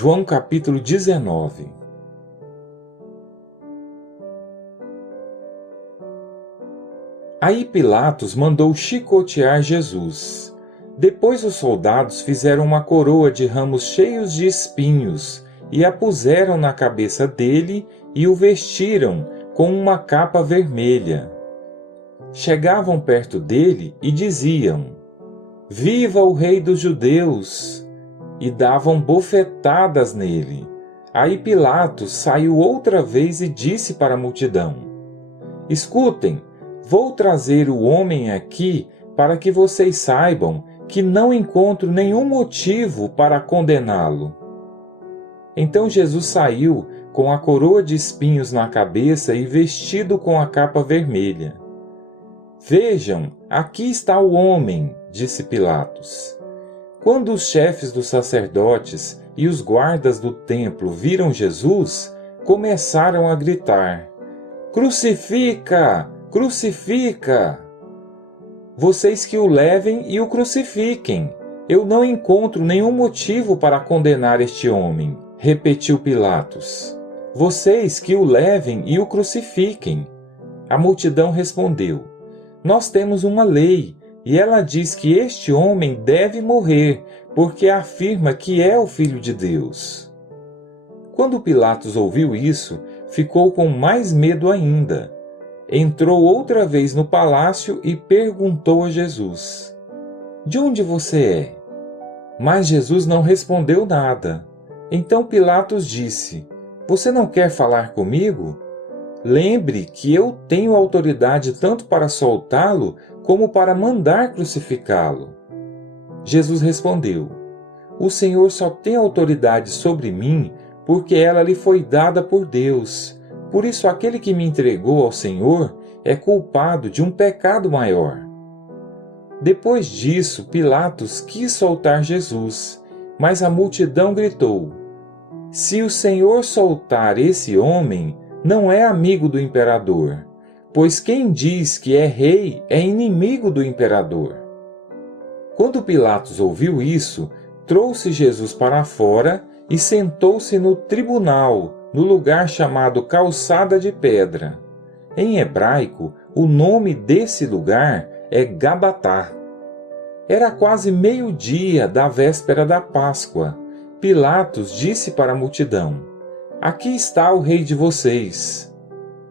João capítulo 19. Aí Pilatos mandou chicotear Jesus. Depois os soldados fizeram uma coroa de ramos cheios de espinhos e a puseram na cabeça dele e o vestiram com uma capa vermelha. Chegavam perto dele e diziam: "Viva o Rei dos Judeus!" e davam bofetadas nele. Aí Pilatos saiu outra vez e disse para a multidão: "Escutem, vou trazer o homem aqui para que vocês saibam que não encontro nenhum motivo para condená-lo." Então Jesus saiu com a coroa de espinhos na cabeça e vestido com a capa vermelha. "Vejam, aqui está o homem", disse Pilatos. Quando os chefes dos sacerdotes e os guardas do templo viram Jesus, começaram a gritar: "Crucifica! Crucifica! Vocês que o levem e o crucifiquem. Eu não encontro nenhum motivo para condenar este homem", repetiu Pilatos. "Vocês que o levem e o crucifiquem." A multidão respondeu: "Nós temos uma lei, e ela diz que este homem deve morrer, porque afirma que é o Filho de Deus." Quando Pilatos ouviu isso, ficou com mais medo ainda. Entrou outra vez no palácio e perguntou a Jesus: "De onde você é?" Mas Jesus não respondeu nada. Então Pilatos disse: "Você não quer falar comigo? Lembre que eu tenho autoridade tanto para soltá-lo como para mandar crucificá-lo." Jesus respondeu: "O Senhor só tem autoridade sobre mim porque ela lhe foi dada por Deus. Por isso aquele que me entregou ao Senhor é culpado de um pecado maior." Depois disso, Pilatos quis soltar Jesus, mas a multidão gritou: "Se o Senhor soltar esse homem, não é amigo do imperador, pois quem diz que é rei é inimigo do imperador." Quando Pilatos ouviu isso, trouxe Jesus para fora e sentou-se no tribunal, no lugar chamado Calçada de Pedra. Em hebraico, o nome desse lugar é Gabatá. Era quase meio-dia da véspera da Páscoa. Pilatos disse para a multidão: "Aqui está o rei de vocês."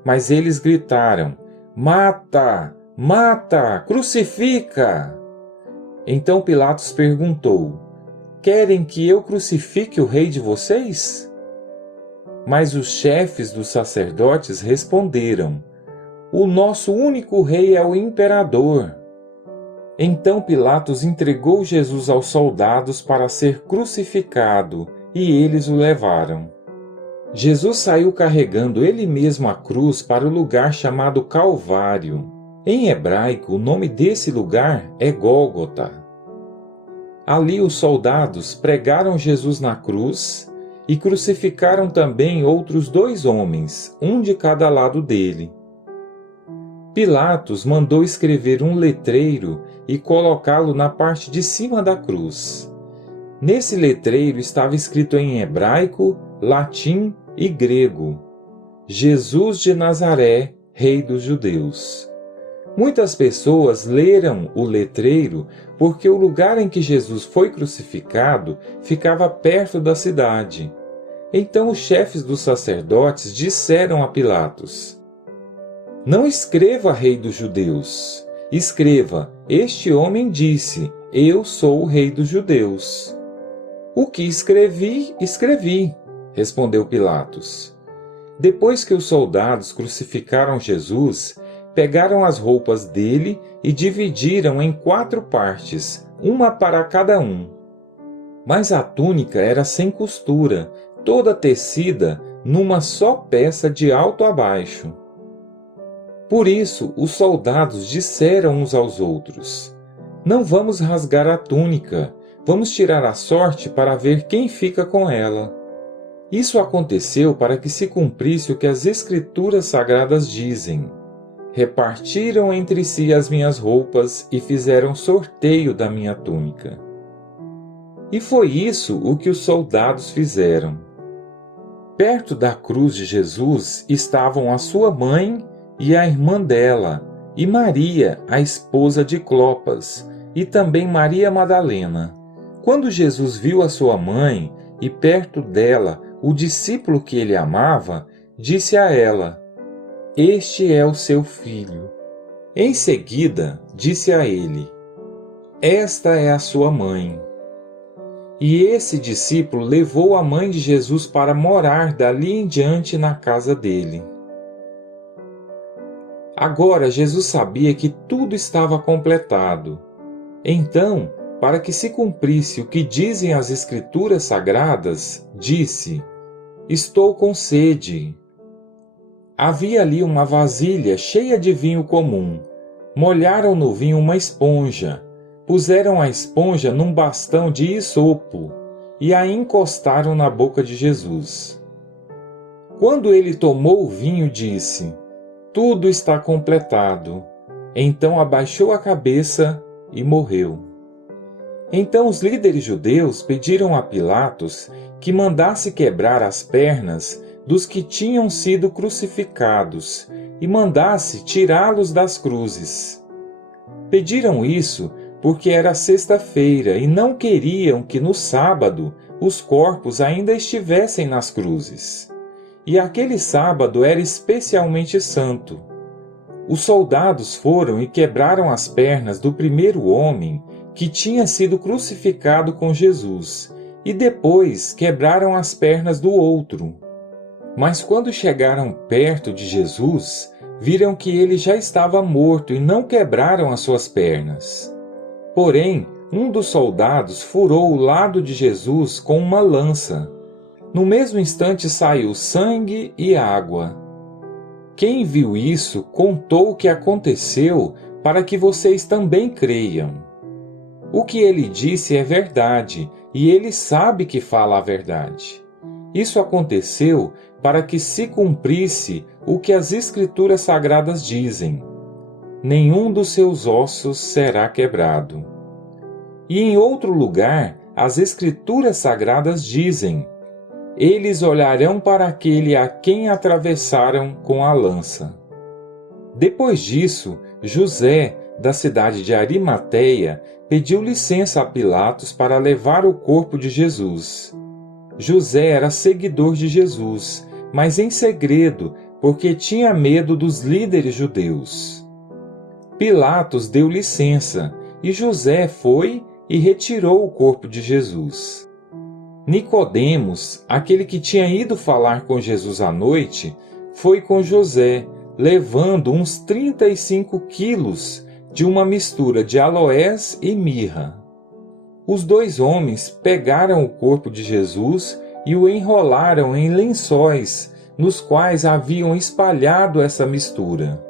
Mas eles gritaram: "Mata! Mata! Crucifica!" Então Pilatos perguntou: "Querem que eu crucifique o rei de vocês?" Mas os chefes dos sacerdotes responderam: "O nosso único rei é o imperador." Então Pilatos entregou Jesus aos soldados para ser crucificado, e eles o levaram. Jesus saiu carregando ele mesmo a cruz para o lugar chamado Calvário. Em hebraico, o nome desse lugar é Gólgota. Ali os soldados pregaram Jesus na cruz e crucificaram também outros 2 homens, um de cada lado dele. Pilatos mandou escrever um letreiro e colocá-lo na parte de cima da cruz. Nesse letreiro estava escrito em hebraico, latim e grego: "Jesus de Nazaré, Rei dos Judeus." Muitas pessoas leram o letreiro porque o lugar em que Jesus foi crucificado ficava perto da cidade. Então os chefes dos sacerdotes disseram a Pilatos: "Não escreva Rei dos Judeus. Escreva: este homem disse: eu sou o Rei dos Judeus." "O que escrevi, escrevi", respondeu Pilatos. Depois que os soldados crucificaram Jesus, pegaram as roupas dele e dividiram em 4 partes, uma para cada um. Mas a túnica era sem costura, toda tecida numa só peça de alto a baixo. Por isso os soldados disseram uns aos outros: "Não vamos rasgar a túnica, vamos tirar a sorte para ver quem fica com ela." Isso aconteceu para que se cumprisse o que as Escrituras Sagradas dizem: "Repartiram entre si as minhas roupas e fizeram sorteio da minha túnica." E foi isso o que os soldados fizeram. Perto da cruz de Jesus estavam a sua mãe e a irmã dela, e Maria, a esposa de Clopas, e também Maria Madalena. Quando Jesus viu a sua mãe e perto dela o discípulo que ele amava, disse a ela: "Este é o seu filho." Em seguida, disse a ele: "Esta é a sua mãe." E esse discípulo levou a mãe de Jesus para morar dali em diante na casa dele. Agora Jesus sabia que tudo estava completado. Então, para que se cumprisse o que dizem as Escrituras Sagradas, disse: "Estou com sede." Havia ali uma vasilha cheia de vinho comum. Molharam no vinho uma esponja, puseram a esponja num bastão de isopo e a encostaram na boca de Jesus. Quando ele tomou o vinho, disse: "Tudo está completado." Então abaixou a cabeça e morreu. Então os líderes judeus pediram a Pilatos que mandasse quebrar as pernas dos que tinham sido crucificados e mandasse tirá-los das cruzes. Pediram isso porque era sexta-feira e não queriam que no sábado os corpos ainda estivessem nas cruzes. E aquele sábado era especialmente santo. Os soldados foram e quebraram as pernas do primeiro homem que tinha sido crucificado com Jesus, e depois quebraram as pernas do outro. Mas quando chegaram perto de Jesus, viram que ele já estava morto e não quebraram as suas pernas. Porém, um dos soldados furou o lado de Jesus com uma lança. No mesmo instante saiu sangue e água. Quem viu isso contou o que aconteceu para que vocês também creiam. O que ele disse é verdade, e ele sabe que fala a verdade. Isso aconteceu para que se cumprisse o que as Escrituras Sagradas dizem: "Nenhum dos seus ossos será quebrado." E em outro lugar, as Escrituras Sagradas dizem: "Eles olharão para aquele a quem atravessaram com a lança." Depois disso, José, da cidade de Arimateia, pediu licença a Pilatos para levar o corpo de Jesus. José era seguidor de Jesus, mas em segredo, porque tinha medo dos líderes judeus. Pilatos deu licença, e José foi e retirou o corpo de Jesus. Nicodemos, aquele que tinha ido falar com Jesus à noite, foi com José, levando uns 35 quilos de uma mistura de aloés e mirra. Os dois homens pegaram o corpo de Jesus e o enrolaram em lençóis, nos quais haviam espalhado essa mistura.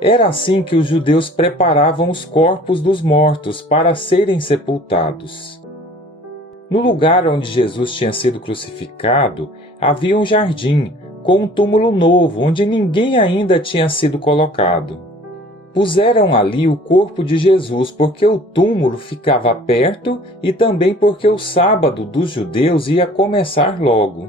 Era assim que os judeus preparavam os corpos dos mortos para serem sepultados. No lugar onde Jesus tinha sido crucificado, havia um jardim, com um túmulo novo, onde ninguém ainda tinha sido colocado. Puseram ali o corpo de Jesus porque o túmulo ficava perto e também porque o sábado dos judeus ia começar logo.